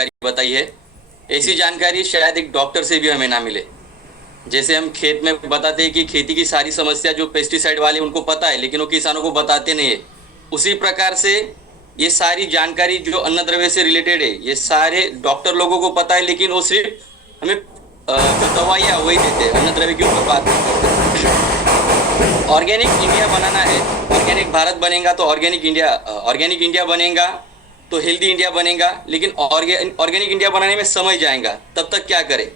बताई है, ऐसी जानकारी शायद एक डॉक्टर से भी हमें ना मिले। जैसे हम खेत में बताते हैं कि खेती की सारी समस्या जो पेस्टिसाइड वाले उनको पता है, लेकिन वो किसानों को बताते नहीं है। उसी प्रकार से ये सारी जानकारी जो अन्न द्रव्य से रिलेटेड है, ये सारे डॉक्टर लोगों को पता है, लेकिन वो सिर्फ हमें जो दवाइयाँ वही देते हैं, अन्न द्रव्य के ऊपर बात नहीं करते। ऑर्गेनिक इंडिया बनाना है, ऑर्गेनिक भारत बनेगा तो ऑर्गेनिक इंडिया बनेगा तो हेल्दी इंडिया बनेगा, लेकिन ऑर्गेनिक इंडिया बनाने में समय जाएगा, तब तक क्या करें।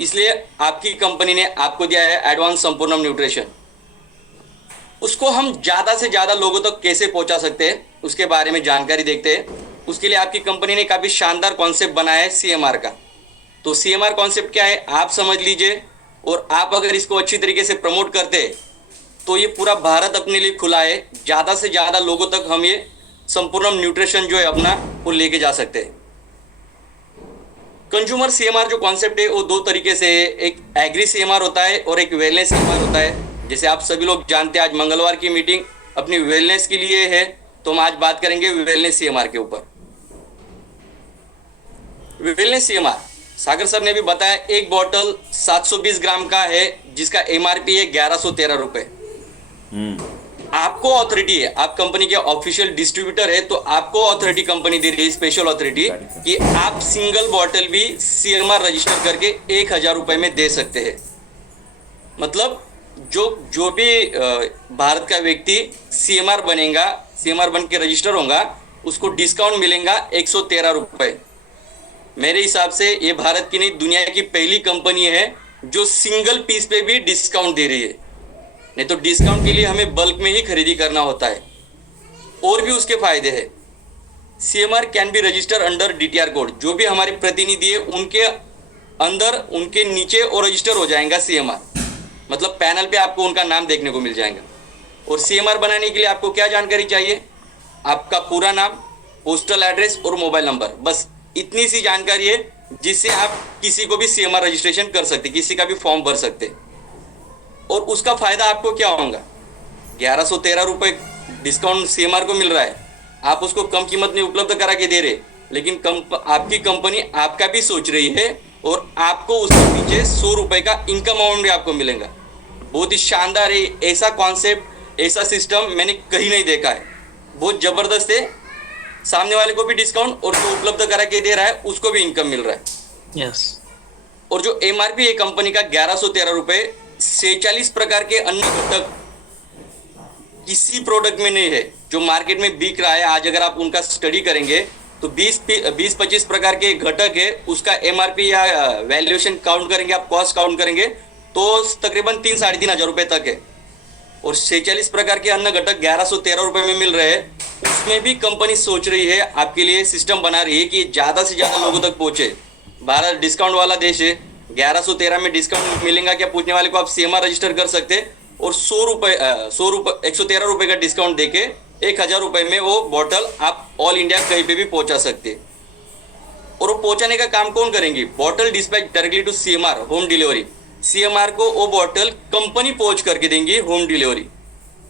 इसलिए आपकी कंपनी ने आपको दिया है एडवांस संपूर्णम न्यूट्रिशन। उसको हम ज़्यादा से ज़्यादा लोगों तक कैसे पहुंचा सकते हैं, उसके बारे में जानकारी देखते हैं। उसके लिए आपकी कंपनी ने काफ़ी शानदार कॉन्सेप्ट बनाया है सीएमआर का। तो सीएमआर कॉन्सेप्ट क्या है आप समझ लीजिए, और आप अगर इसको अच्छी तरीके से प्रमोट करते हैं तो ये पूरा भारत अपने लिए खुला है। ज़्यादा से ज़्यादा लोगों तक हम ये संपूर्ण न्यूट्रिशन जो है अपना वो लेके जा सकते हैं। कंज्यूमर सीएमआर जो कॉन्सेप्ट है वो दो तरीके से है, एक एग्री सीएमआर होता है और एक वेलनेस सीएमआर होता है। जैसे आप सभी लोग जानते हैं आज मंगलवार की मीटिंग अपनी वेलनेस के लिए है, तो हम आज बात करेंगे वेलनेस सीएमआर के ऊपर। वेलनेस सीएमआर सागर सर ने भी बताया, एक बॉटल 720 ग्राम का है जिसका एमआरपी है 1113 रुपए। आपको अथॉरिटी है, आप कंपनी के ऑफिशियल डिस्ट्रीब्यूटर है, तो आपको अथॉरिटी कंपनी दे रही है, स्पेशल अथॉरिटी, कि आप सिंगल बॉटल भी सीएमआर रजिस्टर करके 1000 रुपए में दे सकते हैं। मतलब जो जो भी भारत का व्यक्ति सीएमआर बनेगा, सीएमआर बन के रजिस्टर होगा, उसको डिस्काउंट मिलेगा 113 रुपए। मेरे हिसाब से ये भारत की नहीं दुनिया की पहली कंपनी है जो सिंगल पीस पे भी डिस्काउंट दे रही है। नहीं तो डिस्काउंट के लिए हमें बल्क में ही खरीदी करना होता है। और भी उसके फायदे हैं। CMR can be register under DTR code. जो भी हमारे प्रतिनिधि है उनके अंदर उनके नीचे और रजिस्टर हो जाएगा सीएमआर, मतलब पैनल पे आपको उनका नाम देखने को मिल जाएगा। और सीएमआर बनाने के लिए आपको क्या जानकारी चाहिए, आपका पूरा नाम, पोस्टल एड्रेस और मोबाइल नंबर, बस इतनी सी जानकारी है जिससे आप किसी को भी सीएमआर रजिस्ट्रेशन कर सकते, किसी का भी फॉर्म भर सकते। और उसका फायदा आपको क्या होगा, 1113 रुपए डिस्काउंट सीएमआर को मिल रहा है, आप उसको कम कीमत में उपलब्ध करा के दे रहे, लेकिन आपकी कंपनी आपका भी सोच रही है और आपको उसके पीछे 100 रुपए का इनकम अमाउंट भी आपको मिलेगा। बहुत ही शानदार है, ऐसा कॉन्सेप्ट ऐसा सिस्टम मैंने कहीं नहीं देखा है, बहुत जबरदस्त है। सामने वाले को भी डिस्काउंट और जो उपलब्ध करा के दे रहा है उसको भी इनकम मिल रहा है। यस। और जो एमआरपी है कंपनी का 1113 रुपए, 46 प्रकार के अन्य घटक किसी प्रोडक्ट में नहीं है जो मार्केट में बिक रहा है। आज अगर आप उनका स्टडी करेंगे तो 20-25 प्रकार के घटक है, उसका एमआरपी या वैल्यूएशन काउंट करेंगे, आप कॉस्ट काउंट करेंगे तो तकरीबन 3-3.5 हजार रुपए तक है। और 46 प्रकार के अन्य घटक 1113 रुपए में मिल रहे हैं। उसमें भी कंपनी सोच रही है, आपके लिए सिस्टम बना रही है कि ज़्यादा से ज़्यादा लोगों तक पहुंचे। भारत डिस्काउंट वाला देश है, 1113 में डिस्काउंट मिलेगा क्या पूछने वाले को आप सीएमआर रजिस्टर कर सकते, और 113 रुपए का डिस्काउंट देके 1000 रुपए में वो बॉटल आप ऑल इंडिया कहीं पे भी पहुंचा सकते। और वो पहुंचाने का काम कौन करेंगी, bottle dispatch directly to CMR, home delivery. CMR को वो बॉटल कंपनी पहुंच करके देंगी, होम डिलीवरी।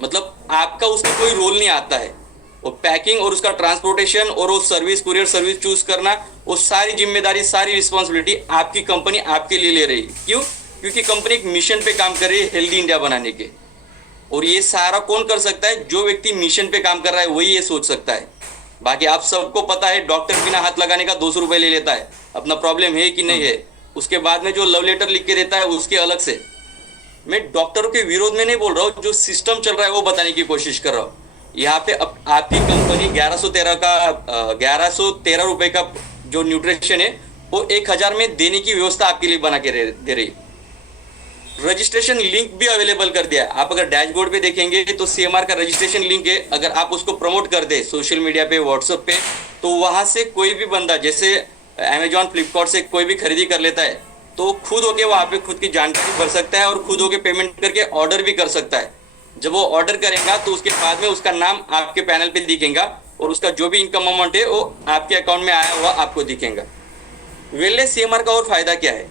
मतलब आपका उसमें कोई रोल नहीं आता है। वो पैकिंग और उसका ट्रांसपोर्टेशन और वो सर्विस, कुरियर सर्विस चूज करना, वो सारी जिम्मेदारी, सारी रिस्पॉन्सिबिलिटी आपकी कंपनी आपके लिए ले रही है। क्यों, क्योंकि कंपनी एक मिशन पे काम कर रही है, हेल्दी इंडिया बनाने के। और ये सारा कौन कर सकता है, जो व्यक्ति मिशन पे काम कर रहा है वही ये सोच सकता है। बाकी आप सबको पता है डॉक्टर बिना हाथ लगाने का 200 रुपए ले लेता है, अपना प्रॉब्लम है कि नहीं है, उसके बाद में जो लव लेटर लिख के देता है उसके अलग से। मैं डॉक्टरों के विरोध में नहीं बोल रहा हूँ, जो सिस्टम चल रहा है वो बताने की कोशिश कर रहा हूँ। यहाँ पे आपकी कंपनी 1113 रुपए का जो न्यूट्रिशन है वो 1000 में देने की व्यवस्था आपके लिए बना के दे रही। रजिस्ट्रेशन लिंक भी अवेलेबल कर दिया। आप अगर डैशबोर्ड पे देखेंगे तो सीएमआर का रजिस्ट्रेशन लिंक है, अगर आप उसको प्रमोट कर दे सोशल मीडिया पे, व्हाट्सएप पे, तो वहां से कोई भी बंदा, जैसे अमेजॉन, फ्लिपकार्ट से कोई भी खरीदी कर लेता है तो खुद होके वहाँ पे खुद की जानकारी भर सकता है और खुद होके पेमेंट करके ऑर्डर भी कर सकता है। जब वो ऑर्डर करेगा तो उसके बाद में उसका नाम आपके पैनल पे दिखेगा और उसका जो भी इनकम अमाउंट है वो आपके अकाउंट में आया हुआ आपको दिखेगा। वेलनेस सीएमआर का और फायदा क्या है,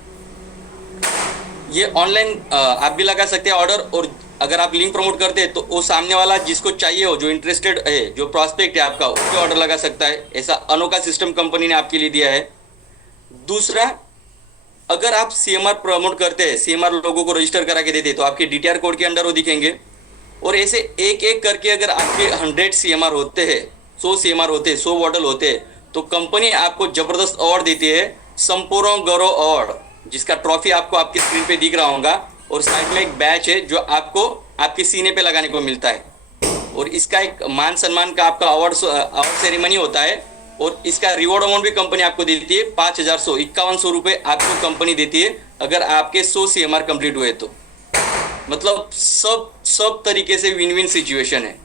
ये ऑनलाइन आप भी लगा सकते हैं ऑर्डर, और अगर आप लिंक प्रमोट करते हैं तो वो सामने वाला जिसको चाहिए हो, जो इंटरेस्टेड है, जो प्रॉस्पेक्ट है आपका, उसको ऑर्डर लगा सकता है। ऐसा अनोखा सिस्टम कंपनी ने आपके लिए दिया है। दूसरा, अगर आप सीएमआर प्रमोट करते हैं, सीएमआर लोगों को रजिस्टर करा के देते हैं, तो आपके डीटीआर कोड के अंडर वो दिखेंगे। और ऐसे एक एक करके अगर आपके 100 सीएमआर होते हैं, 100 सीएमआर होते हैं, 100 बॉटल होते हैं, तो कंपनी आपको जबरदस्त अवार्ड देती है, संपूर्ण गौरव अवार्ड, जिसका ट्रॉफी आपको आपकी स्क्रीन पे दिख रहा होगा। और साइड में एक बैच है जो आपको आपके सीने पे लगाने को मिलता है। और इसका एक मान सम्मान का आपका अवार्ड सेरेमनी होता है। और इसका रिवॉर्ड अमाउंट भी कंपनी आपको देती है, 5100 रुपए आपको कंपनी देती है अगर आपके 100 सीएमआर कंप्लीट हुए तो। मतलब सब सब तरीके से विन विन सिचुएशन है।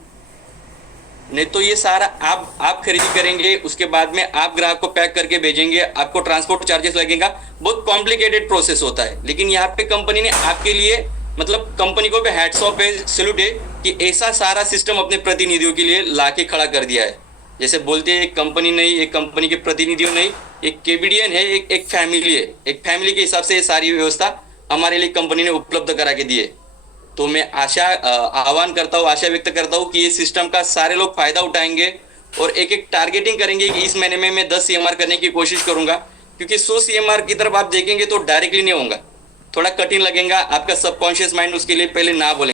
नहीं तो ये सारा आप खरीदी करेंगे, उसके बाद में आप ग्राहक को पैक करके भेजेंगे, आपको ट्रांसपोर्ट चार्जेस लगेगा, बहुत कॉम्प्लिकेटेड प्रोसेस होता है। लेकिन यहाँ पे कंपनी ने आपके लिए, मतलब कंपनी को भी हैट्स ऑफ है, सैल्यूट है कि ऐसा सारा सिस्टम अपने प्रतिनिधियों के लिए लाके खड़ा कर दिया है। जैसे बोलते हैं, एक कंपनी नहीं, एक कंपनी के प्रतिनिधियों नहीं, एक केबीडीएन है, एक फैमिली है। एक फैमिली के हिसाब से ये सारी व्यवस्था हमारे लिए कंपनी ने उपलब्ध करा के दी है। तो मैं आह्वान करता हूँ, आशा व्यक्त करता हूँ कि ये सिस्टम का सारे लोग फायदा उठाएंगे और एक एक टारगेटिंग करेंगे कि इस महीने में मैं 10 सीएमआर करने की कोशिश करूंगा। क्योंकि 100 सीएमआर की तरफ आप देखेंगे तो डायरेक्टली नहीं होगा, थोड़ा कठिन लगेगा, आपका सबकॉन्शियस माइंड उसके लिए पहले ना बोलेगा।